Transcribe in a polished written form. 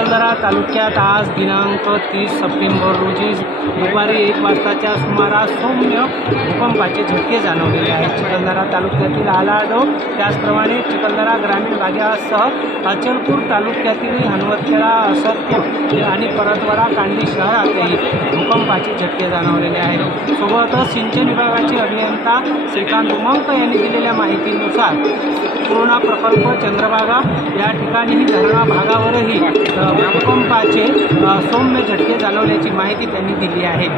चिखलदरा तालुक्यात आज दिनांक 30 सप्टेंबर रोजी दुपारी 1 वाजताच्या सुमारास सौम्य भूकंपाचे झटके जाणवलेले आहेत। चिखलदरा तालुक्यातील आलाडोह, त्याचप्रमाणे चिखलदरा ग्रामीण भागासह अचलपूर तालुक्यातील हनवतखेडा, असरपूर आणि परतवाडा कांडी शहरातही भूकंपाचे झटके जाणवलेले आहेत। सोबतच सिंचन विभागाचे अभियंता श्रीकांत उमंक यांनी दिलेल्या माहितीनुसार पूर्णा प्रकल्प, चंद्रभागा या ठिकाणीही धरणा भागावरही भूकंपाचे सौम्य झटके जाणवल्याची माहिती त्यांनी दिली आहे।